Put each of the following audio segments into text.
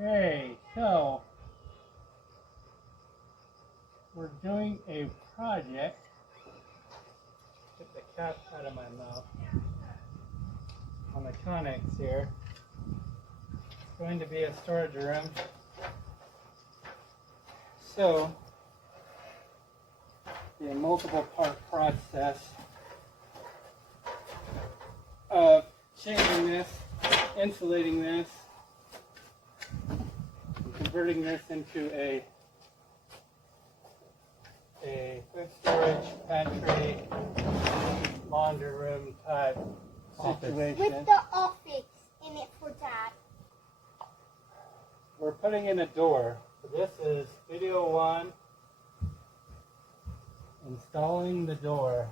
Okay, so we're doing a project. Get the cap out of my mouth. On the Connex here. It's going to be a storage room. So, the multiple part process of changing this, insulating this, and converting this into a quick storage, pantry, laundry room type situation. With the office in it for Dad. We're putting in a door. So this is video 1, installing the door.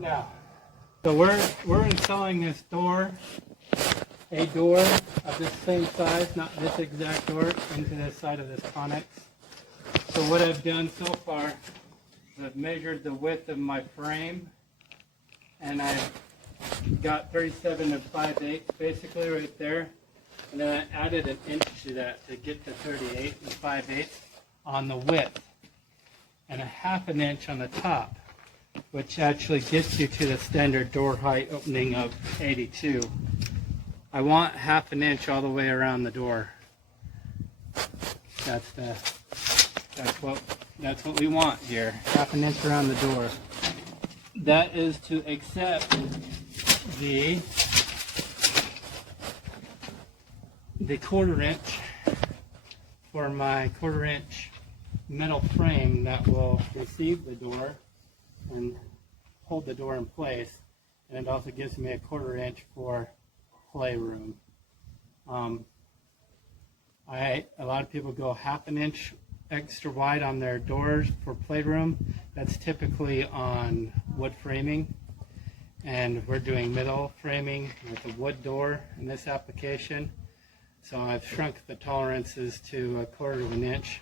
Now, so we're installing this door, a door of this same size, not this exact door, into this side of this Connex. So what I've done so far is I've measured the width of my frame, and I've got 37 5/8 basically right there, and then I added an inch to that to get to 38 5/8 on the width, and a ½ an inch on the top, which actually gets you to the standard door height opening of 82. I want ½ an inch all the way around the door. That's what we want here. ½ an inch around the door. That is to accept the 1/4 inch for my 1/4 inch metal frame that will receive the door and hold the door in place, and it also gives me a 1/4 inch for playroom. A lot of people go ½ an inch extra wide on their doors for playroom. That's typically on wood framing, and we're doing metal framing with a wood door in this application. So I've shrunk the tolerances to a 1/4 of an inch,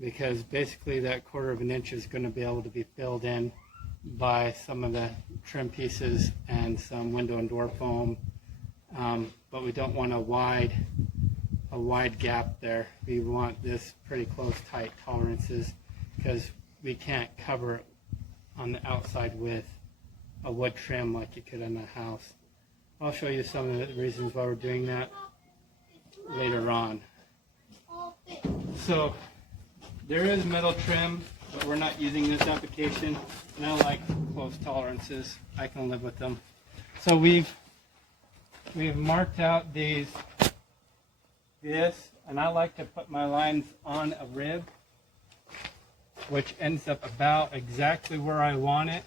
because basically that 1/4 of an inch is going to be able to be filled in by some of the trim pieces and some window and door foam, but we don't want a wide gap there. We want this pretty close, tight tolerances, because we can't cover it on the outside with a wood trim like you could in a house. I'll show you some of the reasons why we're doing that later on. So there is metal trim, but we're not using this application, and I like close tolerances. I can live with them. So we've marked out this, and I like to put my lines on a rib, which ends up about exactly where I want it.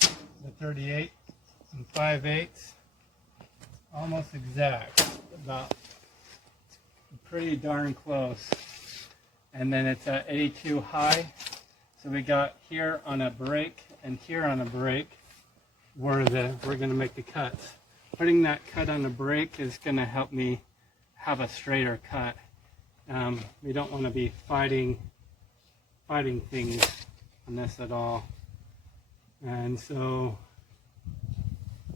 The 38 5/8, almost exact, about pretty darn close. And then it's at 82 high. So we got here on a break and here on a break where we're going to make the cuts. Putting that cut on the break is going to help me have a straighter cut. We don't want to be fighting things on this at all. And so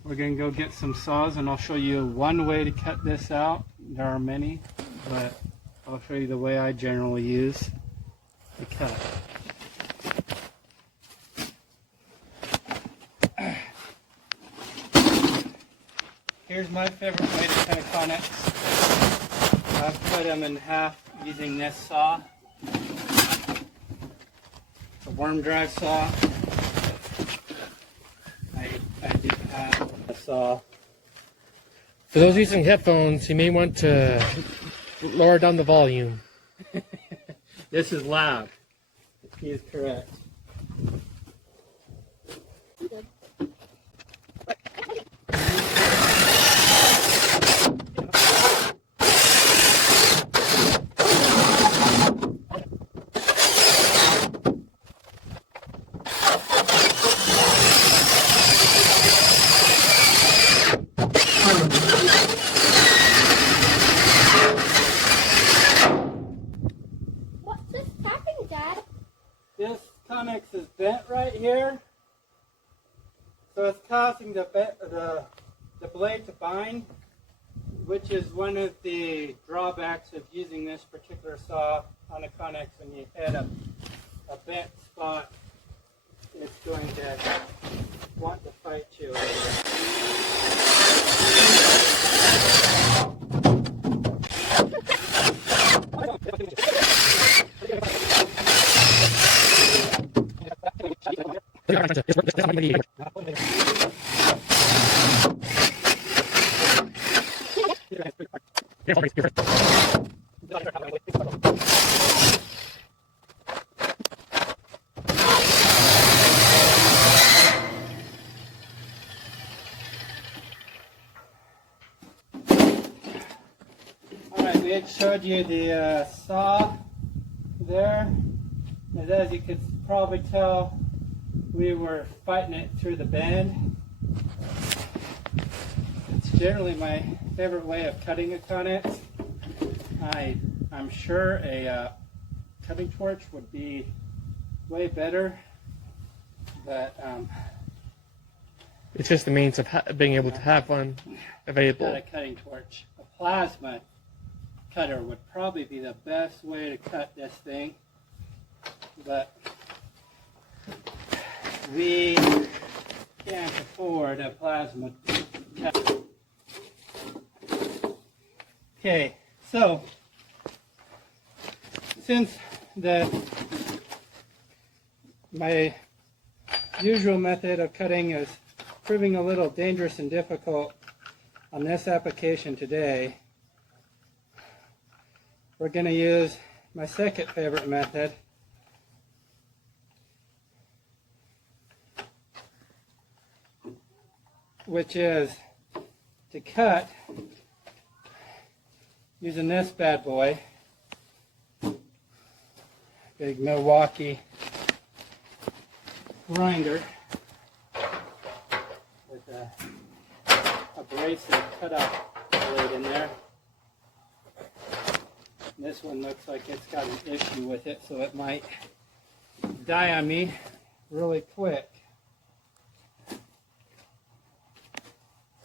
we're going to go get some saws, and I'll show you one way to cut this out. There are many, but I'll show you the way I generally use the cut. Here's my favorite way to cut a Connex. I've cut them in half using this saw. It's a worm drive saw. I do have a saw. For those using headphones, you may want to lower down the volume. This is loud. He is correct. So it's causing the blade to bind, which is one of the drawbacks of using this particular saw on a Connex. When you hit a bent spot, it's going to want to fight you. Alright, we had showed you the saw there, and as you could probably tell, we were fighting it through the bend. It's generally my favorite way of cutting a Connex. I'm sure a cutting torch would be way better, but It's just the means of being able to have one available. not a cutting torch. A plasma cutter would probably be the best way to cut this thing, but we can't afford a plasma cutter. Okay, so since my usual method of cutting is proving a little dangerous and difficult on this application today, we're going to use my second favorite method, which is to cut using this bad boy, big Milwaukee grinder with a abrasive cutout blade in there. This one looks like it's got an issue with it, so it might die on me really quick.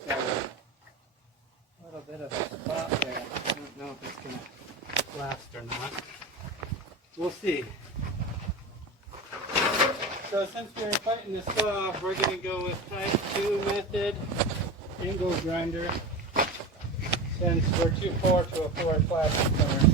So, a little bit of a spot there. I don't know if it's going to last or not. We'll see. So since we're fighting this off, we're going to go with type 2 method, angle grinder, since we're too far to afford plastic cutters.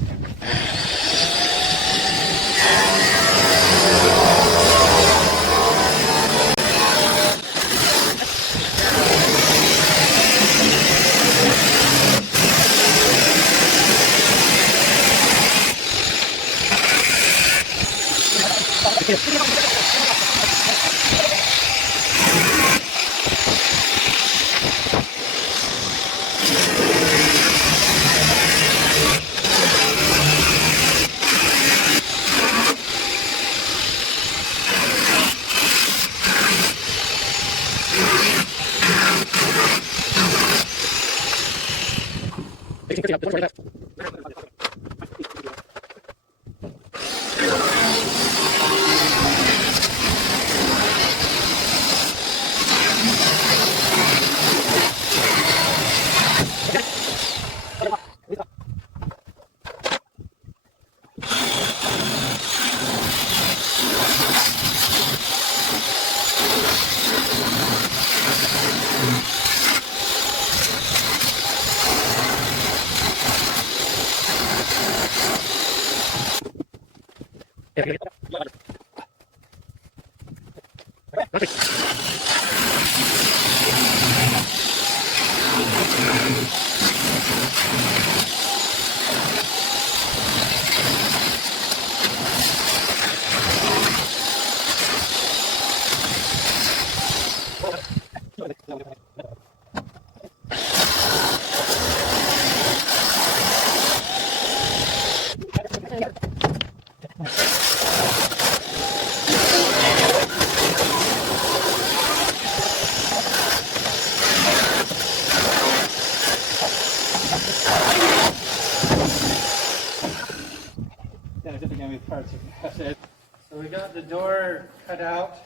So we got the door cut out.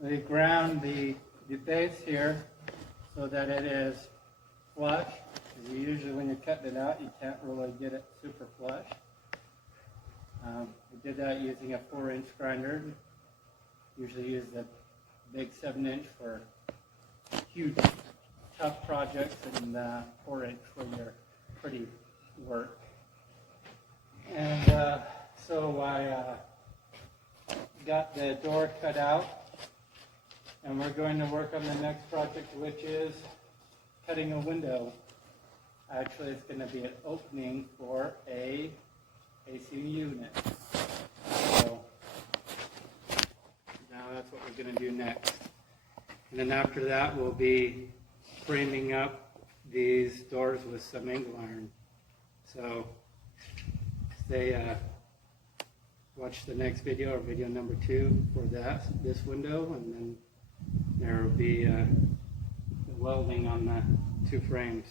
We ground the you base here so that it is flush. Because usually when you're cutting it out, you can't really get it super flush. We did that using a 4-inch grinder. Usually use the big 7-inch for huge, tough projects, and 4-inch for your pretty work. And so I got the door cut out, and we're going to work on the next project, which is cutting a window. Actually, it's going to be an opening for a AC unit. So now that's what we're going to do next. And then after that, we'll be framing up these doors with some angle iron. So watch the next video, or video number 2 for this window, and then there will be welding on the 2 frames.